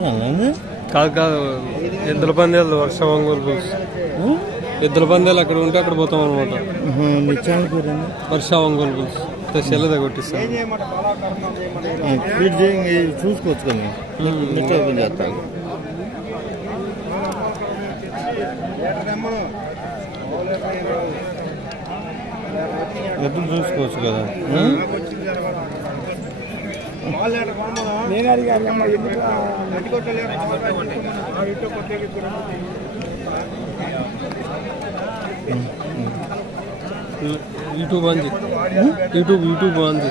కాదు కాదు. ఎద్దుల పందాలు వర్ష ఒంగోలు బుల్స్ ఎద్దుల పందాలు అక్కడ ఉంటే అక్కడ పోతాం అనమాట వర్ష ఒంగోలు బుల్స్ ఫీడ్ చేయండి చూసుకోవచ్చు కదా. నెట్ ఓపెన్ చేస్తాను. ఎప్పుడు చూసుకోవచ్చు కదా. నేను అడిగాను అమ్మ ఎందుకు యూట్యూబ్ అని యూట్యూబ్ యూట్యూబ్ బాగుంది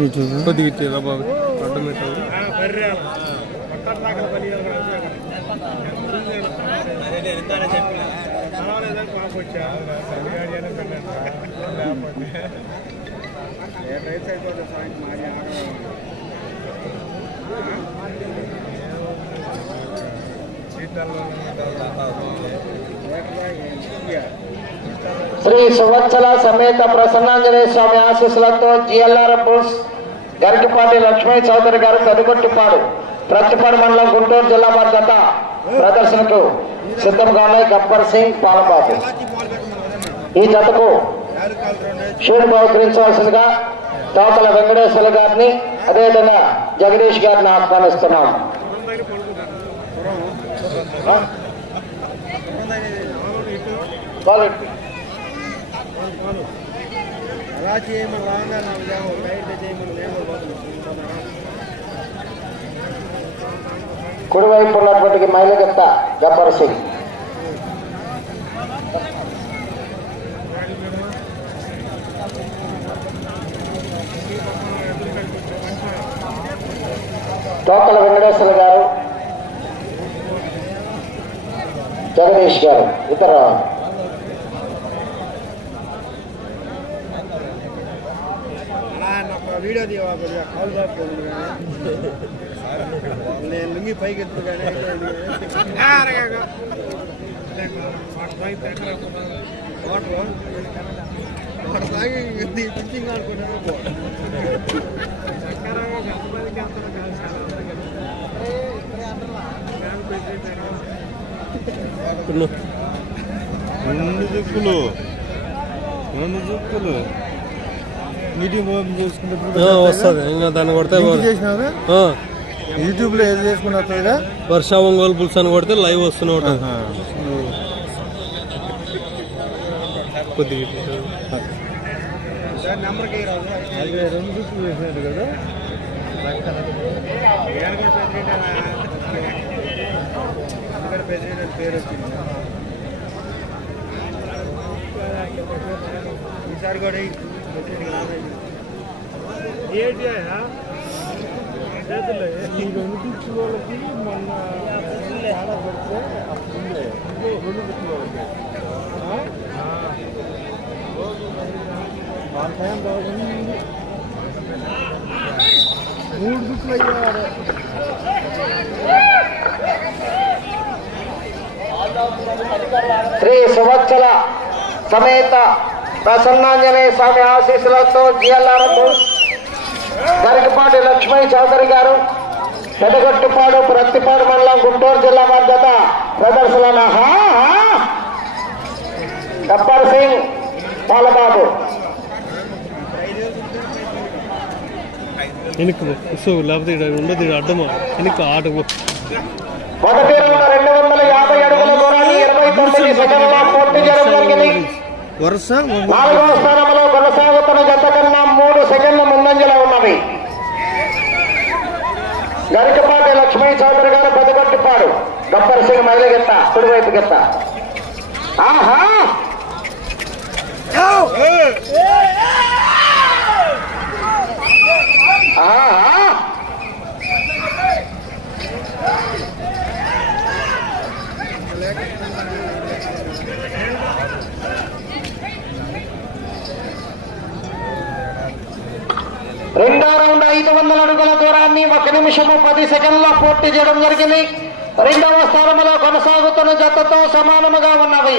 యూట్యూబ్. కొద్దిగా ఇచ్చేరా బాబు అడ్డం పెట్టాలి శ్రీ సువత్సల సమేత ప్రసన్నాంజనేయ స్వామి ఆశీస్సులతో జిఎల్ఆర్ బుల్స్ గరికిపాటి లక్ష్మీ చౌదరి గారు తదిగొట్టిపాడు ప్రతిపాడు మండలం గుంటూరు జిల్లా భద్రత ప్రదర్శనకు సిద్ధంగానే గబ్బర్ సింగ్ పాలబాబు. ఈ జతకు షూడ్ బహుకరించవలసిందిగా తోతల వెంకటేశ్వర గారిని అదేవిధంగా జగదీష్ గారిని ఆహ్వానిస్తున్నాం. కుడివైపు ఉన్నటువంటి మైలగత్త గబ్బర్ సింగ్. తోకల వెంకటేశ్వర గారు జగదీష్ గారు ఇతర వీడియో తీయాలి కాల్ నేను లుంగి పైకి ఎత్తు రెండు రెండు చుక్కులు మీటింగ్ ఓపెన్ చేసుకుంటే వస్తుంది. ఇంకా దాన్ని కొడితే చేసినారా ఆ, యూట్యూబ్లో ఏది చేసుకుని వస్తుందిగా వర్ష ఒంగోలు బుల్స్ అని కొడితే లైవ్ వస్తూనే ఉంటుంది కొద్దిగా రెండు వేసినాడు కదా? ఇక్కడ ప్రెసిడెంట్ పేరు వచ్చింది ఈసారి కూడా ప్రెసిడెంట్ రాలేదు ఏంటి చేతుల్లో ఈ రెండు చుక్కుల వాళ్ళకి మొన్న చాలా పెడితే అప్పుడు రెండు చుక్కుల వాళ్ళకి వాళ్ళ టైం బాగుంది మూడు చుక్కులు అయ్యారు శ్రీ సువత్సల సమేత ప్రసన్నాంజనేయ స్వామి ఆశీస్సులతో జిఎల్ఆర్ గరికపాటి లక్ష్మీ చౌదరి గారు పెదగొట్టుపాడు ప్రత్తిపాడు మండలం గుంటూరు జిల్లా మధ్యత ప్రదర్శన గబ్బర్ సింగ్ లేకపోతే ఇక్కడ ఉండదు అడ్డమా వెనక్కి ఆటకు పో. మొదటి రౌండ్ రెండు వందల యాభై అడుగుల దూరాన్ని ఇరవై తొమ్మిది సెకండ్ల పూర్తి చేయడం జరిగింది వరుస నాలుగవ స్థానంలో కొనసాగుతున్న జత కన్నా మూడు సెకండ్ల ముందంజలో ఉన్నవి. గరికపాటి లక్ష్మీ చౌదరి గారు పెదగొట్టిపాడు గబ్బర్ సింగ్ మైలగెత్త కుడివైపు గెత్త ఆహా! ఆహా రెండో రౌండ్ ఐదు వందల అడుగుల దూరాన్ని ఒక నిమిషము పది సెకండ్ల పూర్తి చేయడం జరిగింది. రెండవ స్థానంలో కొనసాగుతున్న జతతో సమానముగా ఉన్నవి.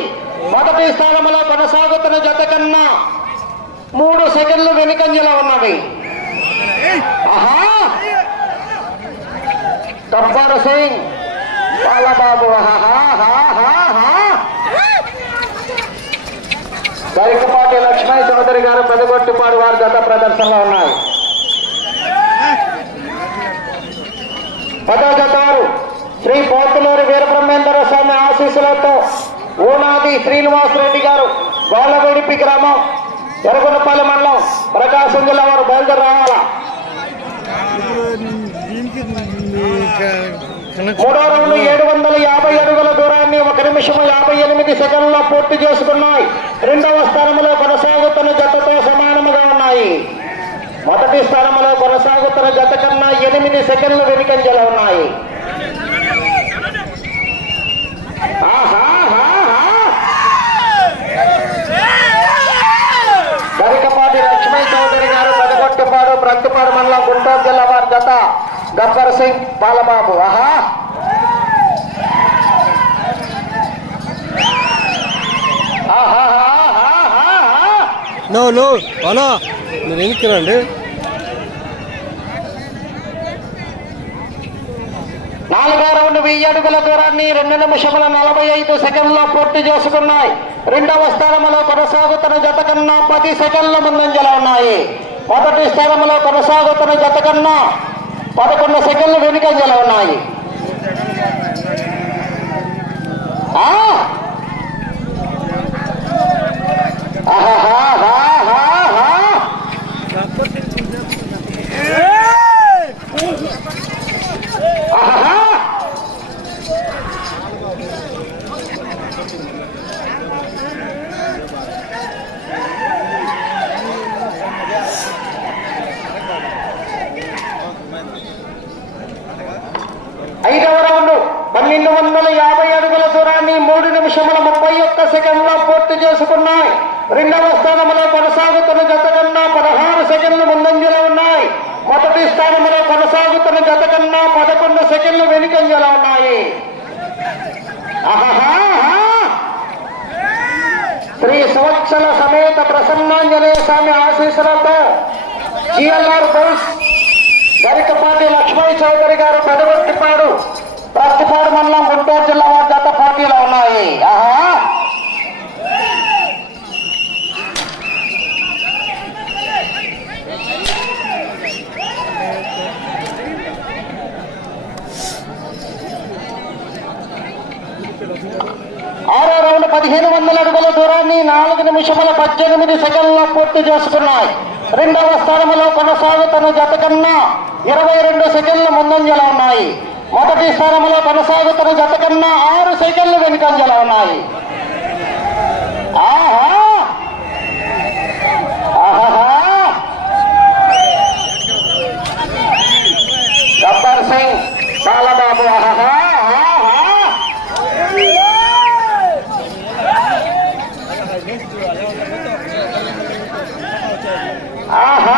మొదటి స్థానంలో కొనసాగుతున్న జత కన్నా మూడు సెకండ్లు వెనుకంజలో ఉన్నవి. ఆహా! గబ్బర్ సింగ్ బాలబాబు గరికపాటి లక్ష్మీ చౌదరి గారు పెదగొట్టిపాడు వారి గత ప్రదర్శనలో ఉన్నాయి. పదో శ్రీ పోతులూరి వీరబ్రహ్మేంద్ర స్వామి ఆశీస్సులతో ఊనాది శ్రీనివాస్ రెడ్డి గారు గోళ్ళగొడిపి గ్రామం ఎరగొండపల్లి మండలం ప్రకాశం జిల్లా వారు బయలుదేరి రావాలా మూడో రౌండ్ ఏడు వందల యాభై అడుగుల దూరాన్ని ఒక నిమిషం యాభై ఎనిమిది సెకండ్లో పూర్తి చేసుకున్నాయి. రెండవ స్థానంలో కొనసాగుతున్న జతతో సమానముగా ఉన్నాయి. మొదటి స్థానంలో కొనసాగుతున్న గత కన్నా ఎనిమిది సెకండ్లు వెనుకంజలు ఉన్నాయి ఆహాహాహా. గరికపాటి లక్ష్మీ చౌదరి గారు పదకొట్టుపాడు ప్రత్తిపాడు మండలం గుంటూరు జిల్లా వారి గత గబ్బర్ సింగ్ బాలబాబు ఆహా ఆహాహాహాహా. నో నో అనా మీరు వెనక్కి నాలుగో రౌండ్ వెయ్యి అడుగుల దూరాన్ని రెండు నిమిషముల నలభై ఐదు సెకండ్ల పూర్తి చేసుకున్నాయి. రెండవ స్థానంలో కొనసాగుతున్న జత కన్నా పది సెకండ్ల ముందంజలో ఉన్నాయి. మొదటి స్థానంలో కొనసాగుతున్న జత కన్నా పదకొండు సెకండ్లు వెనుకంజలో ఉన్నాయి. ఆ? రెండు వందల యాభై అడుగుల దూరాన్ని మూడు నిమిషముల ముప్పై ఒక్క సెకండ్లో పూర్తి చేసుకున్నాయి. రెండవ స్థానంలో కొనసాగుతున్న జత కన్నా పదహారు సెకండ్లు ముందంజలో ఉన్నాయి. మొదటి స్థానంలో కొనసాగుతున్న జత కన్నా పదకొండు సెకండ్లు వెనుకంజలో ఉన్నాయి. శ్రీ సంవత్సర సమేత ప్రసన్నాంజనేయ స్వామి ఆశీస్సులతో జిఎల్ఆర్ బోస్ గరికపాటి లక్ష్మణ్ చౌదరి గారు పెదవెట్టిపాడు ప్రతిపాడు మండలం గుంటూరు జిల్లా వారి జత పోటీలో ఉన్నాయి. ఆహా. ఆరో రౌండ్ పదిహేను వందల అడుగుల దూరాన్ని నాలుగు నిమిషముల పద్దెనిమిది సెకండ్లో పూర్తి చేసుకున్నాయి. రెండవ స్థానంలో కొనసాగుతున్న జత కన్నా ఇరవై రెండు సెకండ్ల ముందంజలో ఉన్నాయి. మొదటి స్థానంలో కొనసాగుతున్న జత కన్నా ఆరు సైకిళ్ళు వెనుకంజలో ఉన్నాయి ఆహా ఆహాహా గబ్బర్ సింగ్ బాలబాబు ఆహాహా ఆహా ఆహా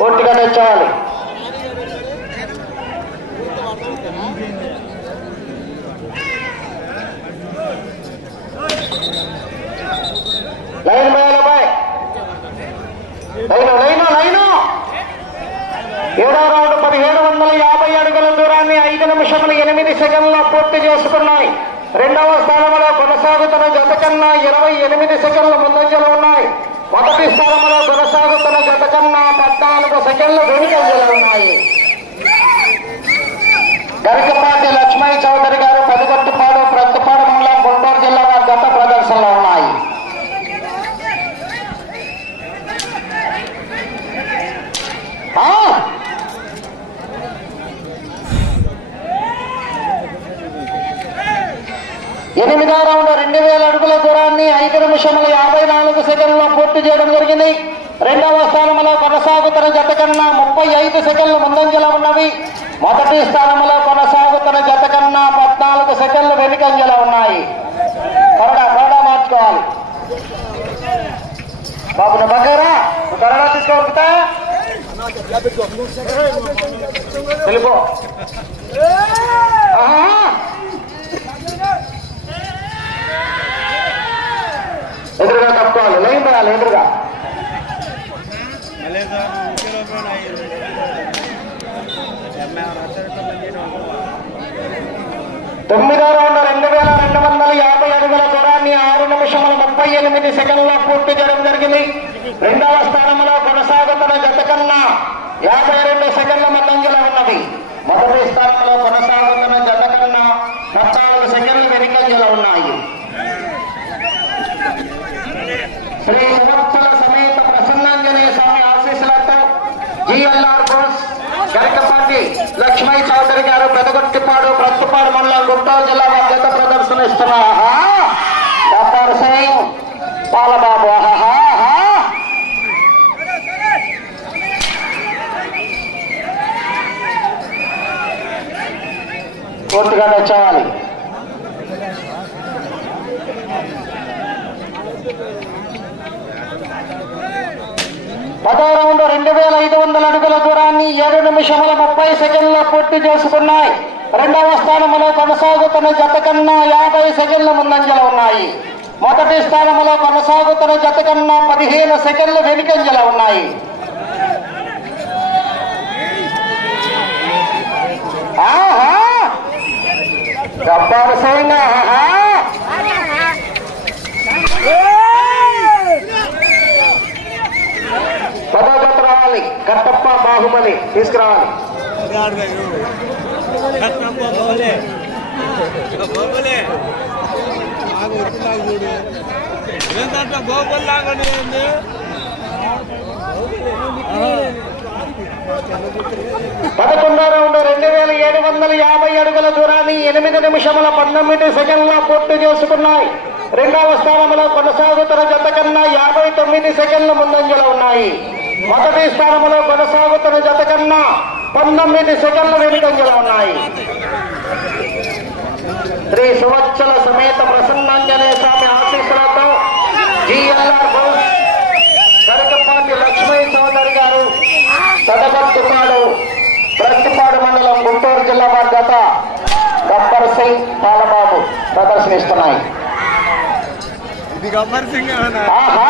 ఒట్టిగా తెచ్చాలి line boy line line line ఏడో పదిహేడు వందల యాభై అడుగుల దూరాన్ని ఐదు నిమిషములు ఎనిమిది సెకండ్లో పూర్తి చేసుకున్నాయి. రెండవ స్థానంలో కొనసాగుతున్న జత కన్నా ఇరవై ఎనిమిది సెకండ్ల ముందంజలు ఉన్నాయి. మొదటి స్థానంలో కొనసాగుతున్న జత కన్నా పద్నాలుగు సెకండ్లు వెనుకంజలో ఉన్నాయి. గరికపాటి లక్ష్మీ చౌదరి గారు పదిగొట్టుపాడు ప్రత్తిపాడు మండలం గుంటూరు జిల్లా వారి గత ప్రదర్శనలో ఉన్నాయి ఆ ఎనిమిదో రౌండ్ రెండు వేల అడుగుల దూరాన్ని ఐదు నిమిషముల యాభై నాలుగు సెకండ్ల పూర్తి చేయడం జరిగింది. రెండవ స్థానంలో కొనసాగుతున్న జత కన్నా ముప్పై ఐదు సెకండ్లు ముందంజలో ఉన్నవి. మొదటి స్థానంలో కొనసాగుతున్న జత కన్నా పద్నాలుగు సెకండ్లు వెనుకంజలో ఉన్నాయి. త్వరగా త్వరగా మార్చుకోవాలి. బాబు బగ్గరా బగ్గారా త్వరగా తెలుపు. ఎదురుగా తప్పుకోవాలి. లైన్ పడాలి ఎదురుగా. తొమ్మిదో రౌండ్ రెండు వేల రెండు వందల యాభై అడుగుల దూరాన్ని ఆరు నిమిషముల ముప్పై ఎనిమిది సెకండ్ల పూర్తి చేయడం జరిగింది. రెండవ స్థానంలో కొనసాగుతున్న జత కన్నా యాభై రెండు సెకండ్ల ముందంజలో ఉన్నది. మొదటి స్థానంలో కొనసాగుతున్న జత కన్నా పద్నాలుగు సెకండ్లు వెనుకంజలో ఉన్నాయి. శ్రీ సంవత్సర సమేత ప్రసన్నాంజనేయ స్వామి ఆశీస్సులతో జిఎల్ఆర్ బోస్ గరికపాటి లక్ష్మీ చౌదరి గారు పెదగొట్టిపాడు ప్రస్తుపాడు మండలం గుంటూరు జిల్లా బాధ్యత ప్రదర్శన ఇస్తున్నారు సింగ్ పాలబాబు ఆహా ఆహా. పూర్తిగా వచ్చేయాలి పదో రౌండ్ రెండు వేల ఐదు వందల అడుగుల దూరాన్ని ఏడు నిమిషముల ముప్పై సెకండ్ల పూర్తి చేసుకున్నాయి. రెండవ స్థానంలో కొనసాగుతున్న జత కన్నా యాభై సెకండ్ల ముందంజల ఉన్నాయి. మొదటి స్థానంలో కొనసాగుతున్న జత కన్నా పదిహేను సెకండ్లు వెనుకంజల ఉన్నాయి. ఆహా! గబ్బర్ సింగ్ ఆహా పదో జత రావాలి కట్టప్ప బాహుబలి తీసుకురావాలి. గోపల్ లాగా రౌండ్ రెండు వేల ఏడు వందల యాభై అడుగుల దూరాన్ని ఎనిమిది నిమిషముల పంతొమ్మిది సెకండ్ల పూర్తి చేసుకున్నాయి. రెండవ స్థానంలో కొనసాగుతున్న జత కన్నా యాభై తొమ్మిది సెకండ్ల ముందంజలో ఉన్నాయి. మొదటి స్థానంలో కొనసాగుతున్న జత కన్నా పంతొమ్మిది సెకండ్లు వెనుకంజలో ఉన్నాయి. శ్రీ సువత్సల సమేత ప్రసన్నాంజనేయ స్వామి ఆశీస్సులతో జిఎల్ఆర్ బోస్ కరకపాటి లక్ష్మీ చౌదరి గారు తడగట్టుపాడు ప్రతిపాడు మండలం గుంటూరు జిల్లా వారి గత గబ్బర్ సింగ్ బాలబాబు ప్రదర్శనిస్తున్నాయి. ఆహా!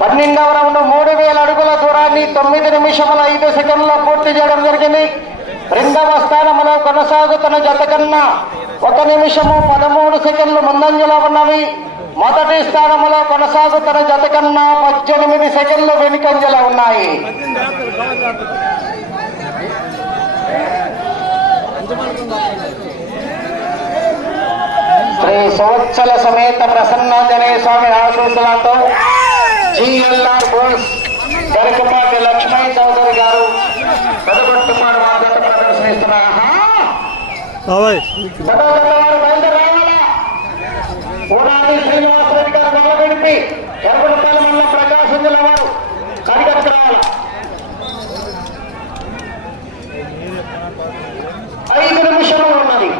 పన్నెండవ రౌండ్ మూడు వేల అడుగుల దూరాన్ని తొమ్మిది నిమిషముల ఐదు సెకండ్లో పూర్తి చేయడం జరిగింది. రెండవ స్థానంలో కొనసాగుతున్న జత కన్నా ఒక నిమిషము పదమూడు సెకండ్లు ముందంజలో ఉన్నవి. మొదటి స్థానంలో కొనసాగుతున్న జత కన్నా పద్దెనిమిది సెకండ్లు వెనుకంజలో ఉన్నాయి. శ్రీ సంవత్సర సమేత ప్రసన్నాంజనేయ స్వామి ఆశీస్సులతో జిఎల్ఆర్ బోస్ గరికపాటి లక్ష్మీ చౌదరి గారు పెదగొట్టుపాడు మార్గత ప్రదర్శనిస్తున్నారు. శ్రీనివాసరెడ్డి గారు నిలబెట్టి ఎర్రగొండపాలెం మండలం ప్రకాశం జిల్లా వారు. కరిగట్టుకు రావాలా ఐదు నిమిషములు ఉన్నది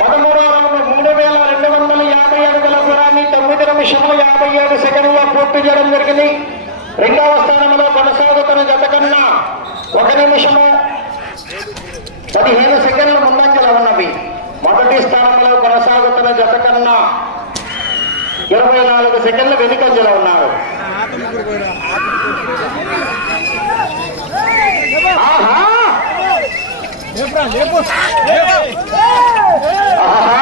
పదమూడవ రౌండ్ మూడు వేల రెండు వందల యాభై అడుగుల దూరాన్ని తొమ్మిది నిమిషములు యాభై ఏడు సెకండ్లో పూర్తి చేయడం జరిగింది. రెండవ స్థానంలో కొనసాగుతున్న జత కన్నా ఒక నిమిషము పదిహేను సెకండ్లు ముందంజల ఉన్నవి. మొదటి స్థానంలో కొనసాగుతున్న జత కన్నా ఇరవై నాలుగు సెకండ్లు వెనుకంజలో ఉన్నారు ఆహా ఆహా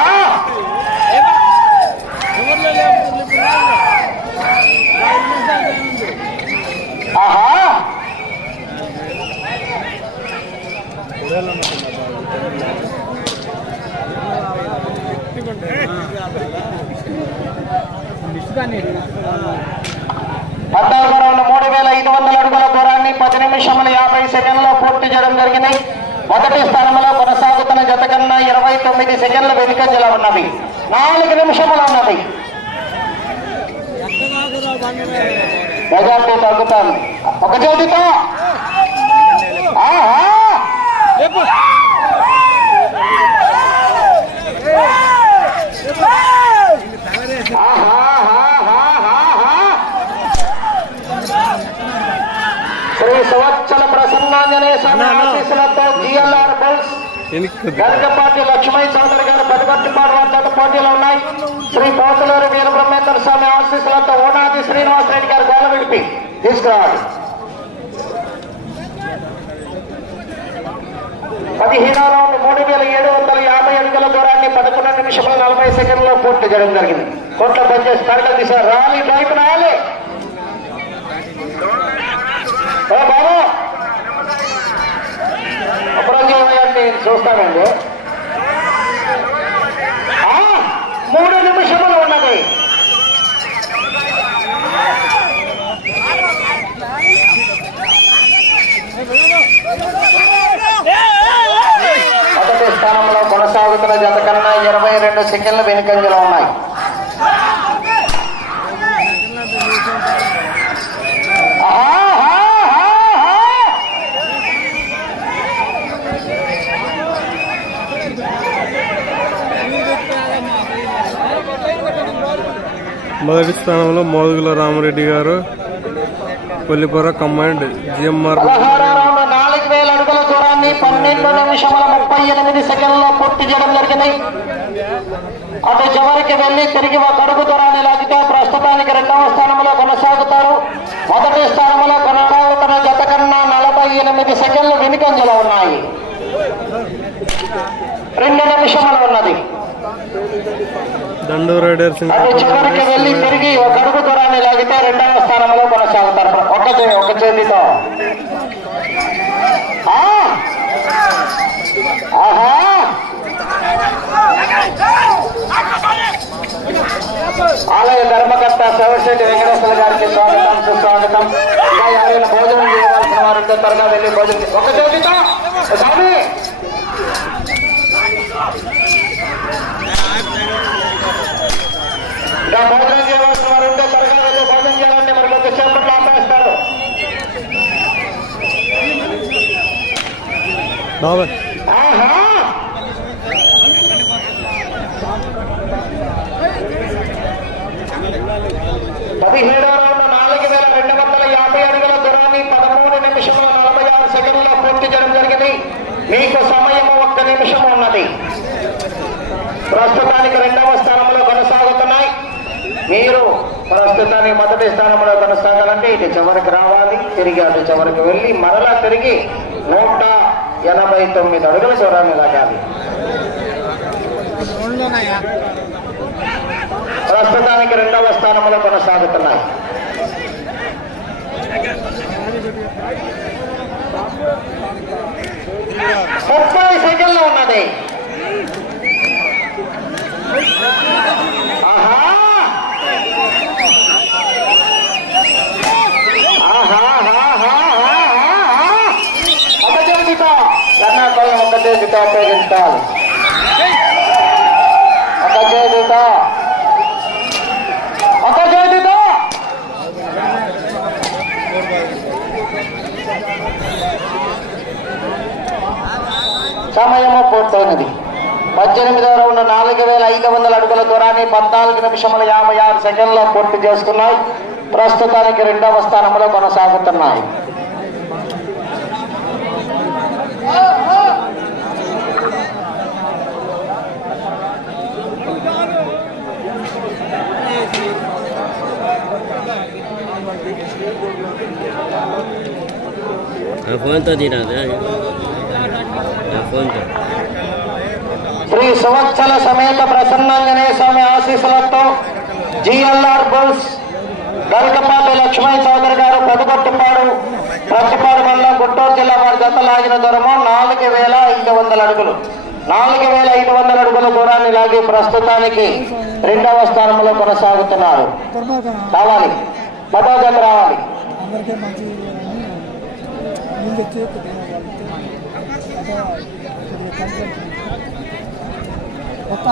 ఆహా పద్నాలుగు రౌండ్ మూడు వేల ఐదు వందల అడుగుల దూరాన్ని పది నిమిషముల యాభై సెకండ్లో పూర్తి జరిగింది. మొదటి స్థానంలో కొనసాగుతున్న జత కన్నా ఇరవై తొమ్మిది సెకండ్ల వెనుకంజలో ఉన్నవి. నాలుగు నిమిషములు ఉన్నది. మెజార్టీ తగ్గుతాను ఒక చేతితో ఆహా! ప్రసన్నాంజనేయ స్వామి ఆశీస్సులతో జిఎల్ఆర్ బుల్స్ వెనక్కి కొద్దిగా. గరికపాటి లక్ష్మయ్య చౌదరి గారు పదిగొట్టి పాడు పోటీలో ఉన్నాయి. శ్రీ పోతులూరు వీర బ్రహ్మేంద్ర స్వామి ఆశీస్సులతో ఓనాది శ్రీనివాస్ రెడ్డి గారు గోల విడిపి. తీసుకురావాలి. పదిహేనో రౌండ్ మూడు వేల ఏడు వందల యాభై అడుగుల దూరాన్ని పదకొండు నిమిషముల నలభై సెకండ్లో పూర్తి చేయడం జరిగింది. కోట్ల పనిచేసి తరగతి తీశారు రాలి డ్రైవ్ రాయాలి బాబు! నేను చూస్తానండి. మూడు నిమిషములు ఉన్నది. మొదటి స్థానంలో కొనసాగుతున్న జత కన్నా ఇరవై రెండు సెకండ్లు వెనుకంజలో ఉన్నాయి. ఆహా, మొదటి స్థానంలో మోదుగుల రామరెడ్డి గారు కొల్లిపుర కమాండ్ జిఎంఆర్ నాలుగు వేల అడుగుల దూరాన్ని పన్నెండు నిమిషముల ముప్పై ఎనిమిది సెకండ్లో పూర్తి చేయడం జరిగింది. అటు చివరికి వెళ్ళి తిరిగి ఒక అడుగు దూరాన్ని లాగితే ప్రస్తుతానికి రెండవ స్థానంలో కొనసాగుతారు. మొదటి స్థానంలో కొనసాగుతున్న జత కన్నా నలభై ఎనిమిది సెకండ్లు వెనుకంజలో ఉన్నాయి. రెండు నిమిషములు ఉన్నది. దండు రైడర్స్ చివరికి వెళ్ళి తిరిగి ఒక అడుగు దూరాన్ని లాగితే రెండవ స్థానంలో కొనసాగుతారు. ఒక చే- ఒక చేతితో! ఆహా! ఆలయ ధర్మకర్త శివశెట్టి వెంకటేశ్వర గారికి స్వాగతం సుస్వాగతం. ఇంకా ఎవరైనా భోజనం చేయవలసిన వారు త్వరగా వెళ్ళి భోజనం ఒక చేతితో! స్వామి ఇంకా భోజనం చేయవలసిన వారు ఉంటే త్వరగా వెళ్ళి భోజనం చేయాలంటే మరి ఒక చేపట్లు ఆపేస్తారు బాబాయ్ ఆహా పదిహేడవ రౌండ్ నాలుగు వేల రెండు వందల యాభై అడుగుల దూరాన్ని పదమూడు నిమిషముల నలభై ఆరు సెకండ్లో పూర్తి చేయడం జరిగింది. మీకు సమయం ఒక్క నిమిషం ఉన్నది. ప్రస్తుతానికి రెండవ స్థానంలో కొనసాగుతున్నాయి. మీరు ప్రస్తుతానికి మొదటి స్థానంలో కొనసాగాలంటే ఇటు చివరికి రావాలి తిరిగి అటు చివరికి వెళ్ళి మరలా తిరిగి నూట ఎనభై తొమ్మిది అడుగుల దూరాన్ని లాగాలి ప్రస్తుతానికి రెండవ స్థానంలో కొనసాగుతున్నాయి. ముప్పై సెకండ్లు ఉన్నది. ఆహా ఆహా, ఆహా, ఆహా, ఆహా. ఒక చేతితో ఎర్నాకుళం చేతితో ఉపయోగించాలి ఒక చేతితో ఒక చేతితో సమయము పూర్తయినది. పద్దెనిమిదవ రౌండ్ నాలుగు వేల ఐదు వందల అడుగుల దూరాన్ని పద్నాలుగు నిమిషముల యాభై ఆరు సెకండ్లో పూర్తి చేసుకున్నాయి. ప్రస్తుతానికి రెండవ స్థానంలో కొనసాగుతున్నాయి. ఫోన్తో తినదు ఫోన్తో శ్రీ సువత్సల సమేత ప్రసన్నాంజనేయ స్వామి ఆశీస్సులతో జిఎల్ఆర్ బుల్స్ గరికపాటి లక్ష్మణ్ చౌదరి గారు పదుగొట్టుపాడు ప్రతిపాడు మండలం గుంటూరు జిల్లా వారి జత లాగిన దూరము నాలుగు వేల ఐదు వందల అడుగులు. నాలుగు వేల ఐదు వందల అడుగుల దూరాన్ని లాగి ప్రస్తుతానికి రెండవ స్థానంలో కొనసాగుతున్నారు. రావాలి పదో జత రావాలి. ముందు వచ్చి కొద్దిగా కొత్త